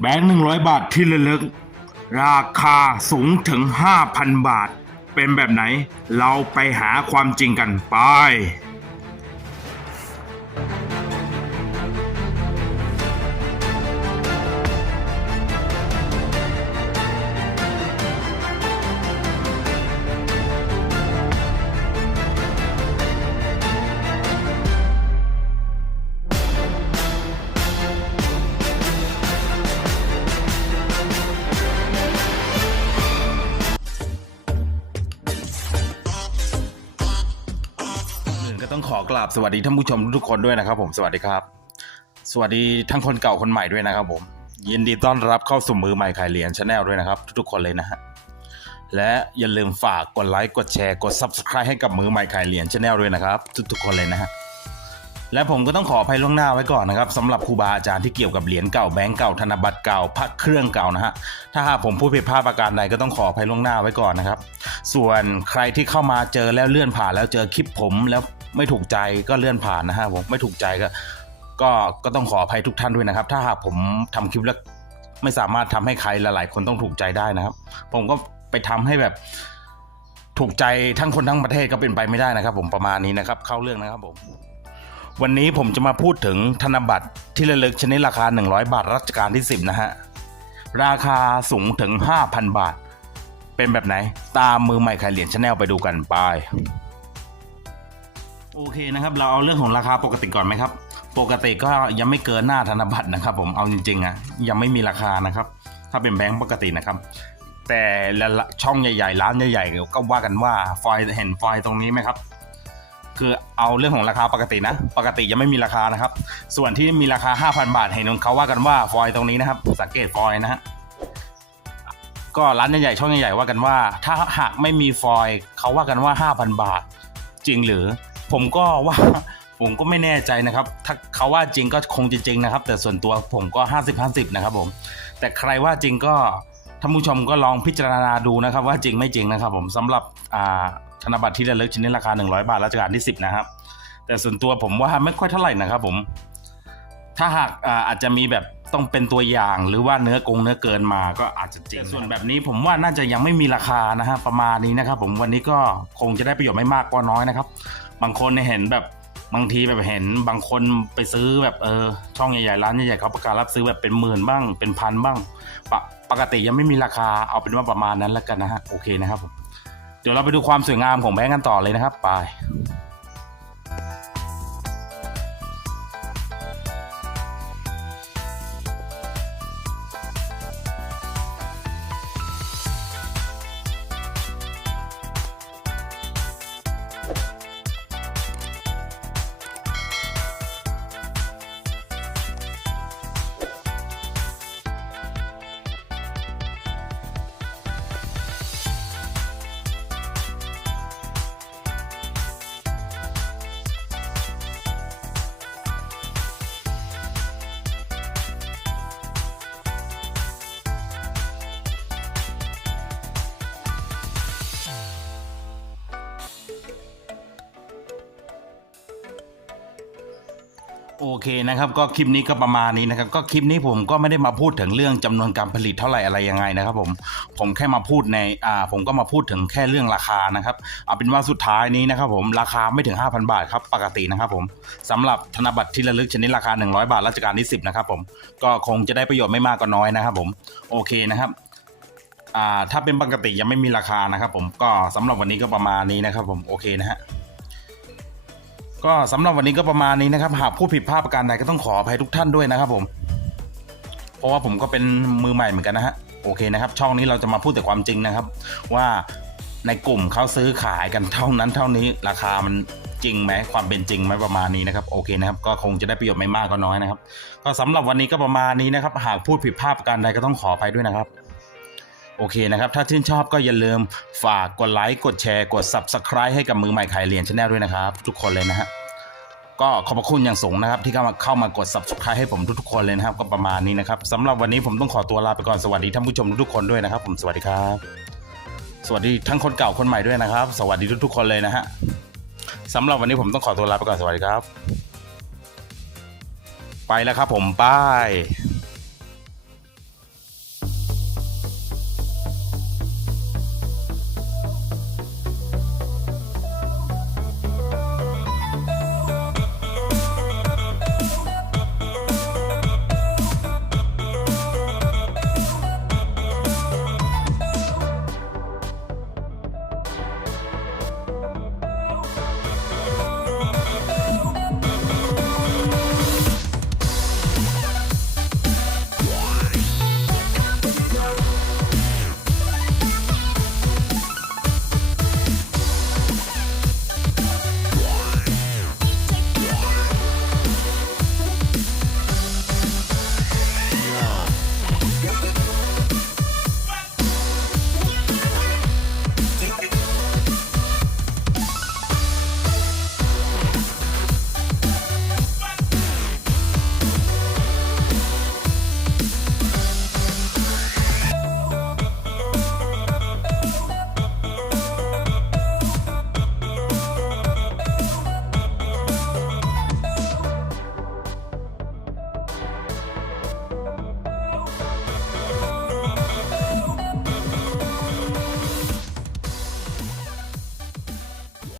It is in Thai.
แบงค์หนึ่งร้อยบาทที่ระลึก ราคาสูงถึง 5,000 บาท เป็นแบบไหน เราไปหาความจริงกันไป ต้องขอกราบสวัสดีท่านผู้ชมทุกคนด้วยนะครับ ผมสวัสดีครับ สวัสดีทั้งคนเก่าคนใหม่ด้วยนะครับ ผม ยินดีต้อนรับเข้าสู่มือใหม่ขายเหรียญชาแนลด้วยนะครับ ทุกๆคนเลยนะฮะและอย่าลืมฝากกดไลค์กดแชร์กด Subscribe ให้กับมือใหม่ขายเหรียญชาแนลด้วยนะครับ ทุกๆคนเลยนะฮะและผมก็ต้องขออภัยล่วงหน้าไว้ก่อนนะครับสำหรับครูบาอาจารย์ที่เกี่ยวกับเหรียญเก่าแบงก์เก่าธนบัตรเก่าพระเครื่องเก่านะฮะถ้าหากผมพูดผิดพลาดประการใดก็ต้องขออภัยล่วงหน้าไว้ก่อนนะครับ ส่วนใครที่เข้ามาเจอแล้วเลื่อนผ่านแล้วเจอคลิปผมแล้ว ไม่ถูกใจก็เลื่อนผ่านนะฮะผมไม่ถูกใจก็ ก็ก็ต้องขออภัยทุกท่านด้วยนะครับ ถ้าหากผมทำคลิปแล้วไม่สามารถทำให้ใครหลายๆ คนต้องถูกใจได้นะครับ ผมก็ไปทำให้แบบถูกใจทั้งคนทั้งประเทศก็เป็นไปไม่ได้นะครับ ผมประมาณนี้นะครับ เข้าเรื่องนะครับผมวันนี้ผมจะมาพูดถึงธนบัตรที่ระลึกชนิดราคา 100 บาทรัชกาลที่ 10 นะฮะ ราคาสูงถึง 5,000 บาท เป็นแบบไหน ตามมือใหม่ขายเหรียญชาแนลไปดูกันไป โอเคนะครับ เราเอาเรื่องของราคาปกติก่อนไหมครับ ปกติก็ยังไม่เกินหน้าธนบัตรนะครับ ผมเอาจริงๆอะยังไม่มีราคานะครับ ถ้าเป็นแบงก์ปกตินะครับ แต่ละช่องใหญ่ๆร้านใหญ่ๆก็ว่ากันว่าฟอยเห็นฟอยตรงนี้ไหมครับ คือเอาเรื่องของราคาปกตินะ ปกติยังไม่มีราคานะครับ ส่วนที่มีราคา 5,000 บาทเห็นเขาว่ากันว่าฟอยตรงนี้นะครับ สังเกตฟอยนะฮะก็ร้านใหญ่ๆช่องใหญ่ๆว่ากันว่า ถ้าหากไม่มีฟอยเขาว่ากันว่า 5,000 บาทจริงหรือ ผมก็ว่าผมก็ไม่แน่ใจนะครับ ถ้าเขาว่าจริงก็คงจะจริงนะครับ แต่ส่วนตัวผมก็ 50-50 นะครับผม แต่ใครว่าจริงก็ท่านผู้ชมก็ลองพิจารณาดูนะครับ ว่าจริงไม่จริงนะครับผมสำหรับอ่าธนบัตรที่ระลึกชนิดราคา 100 บาทรัชกาลที่ 10 นะครับ แต่ส่วนตัวผมว่าไม่ค่อยเท่าไหร่นะครับผม ถ้าหากอ่าอาจจะมีแบบต้องเป็นตัวอย่างหรือว่าเนื้อกงเนื้อเกินมาก็อาจจะจริงส่วนแบบนี้ผมว่าน่าจะยังไม่มีราคานะฮะประมาณนี้นะครับ ผมวันนี้ก็คงจะได้ประโยชน์ไม่มากก็น้อยนะครับ บางคนเนี่ยเห็นแบบบางทีแบบเห็นบางคนไปซื้อแบบเออช่องใหญ่ๆร้านใหญ่ๆเขาประกาศรับซื้อแบบเป็นหมื่นบ้างเป็นพันบ้างปกปกติยังไม่มีราคาเอาเป็นว่าประมาณนั้นแล้วกันนะฮะโอเคนะครับผมเดี๋ยวเราไปดูความสวยงามของแบงก์กันต่อเลยนะครับไป โอเคนะครับก็คลิปนี้ก็ประมาณนี้นะครับก็คลิปนี้ผมก็ไม่ได้มาพูดถึงเรื่องจำนวนการผลิตเท่าไหร่อะไรยังไงนะครับผมผมแค่มาพูดในอ่าผมก็มาพูดถึงแค่เรื่องราคานะครับเอาเป็นว่าสุดท้ายนี้นะครับผมราคาไม่ถึง 5,000 บาทครับปกตินะครับผมสำหรับธนบัตรที่ระลึกชนิดราคา 100 บาทรัชกาลที่ 10 นะครับผมก็คงจะได้ประโยชน์ไม่มากก็น้อยนะครับผมโอเคนะครับอ่าถ้าเป็นปกติยังไม่มีราคานะครับผมก็สำหรับวันนี้ก็ประมาณนี้นะครับผมโอเคนะฮะ ก็สำหรับวันนี้ก็ประมาณนี้นะครับ หากผู้ผิดพลาดประการใดก็ต้องขออภัยทุกท่านด้วยนะครับผม เพราะว่าผมก็เป็นมือใหม่เหมือนกันนะฮะโอเคนะครับ ช่องนี้เราจะมาพูดแต่ความจริงนะครับ ว่าในกลุ่มเขาซื้อขายกันเท่านั้นเท่านี้ราคามันจริงไหมความเป็นจริงไหมประมาณนี้นะครับโอเคนะครับ ก็คงจะได้ประโยชน์ไม่มากก็น้อยนะครับ ก็สำหรับวันนี้ก็ประมาณนี้นะครับ หากพูดผิดพลาดประการใดก็ต้องขออภัยด้วยนะครับ โอเคนะครับ ถ้าชื่นชอบก็อย่าลืมฝากกดไลค์ กดแชร์ กด Subscribe ให้กับมือใหม่ขายเหรียญชาแนลด้วยนะครับ ทุกคนเลยนะฮะ ก็ขอบพระคุณอย่างสูงนะครับ ที่เข้ามาเข้ามากด Subscribe ให้ผมทุกๆคนเลยนะครับ ก็ประมาณนี้นะครับสำหรับวันนี้ผมต้องขอตัวลาไปก่อน สวัสดีท่านผู้ชมทุกๆคนด้วยนะครับ ผม สวัสดีครับ สวัสดีทั้งคนเก่าคนใหม่ด้วยนะครับ สวัสดีทุกๆคนเลยนะฮะสำหรับวันนี้ผมต้องขอตัวลาไปก่อน สวัสดีครับ ไปแล้วครับผมป้าย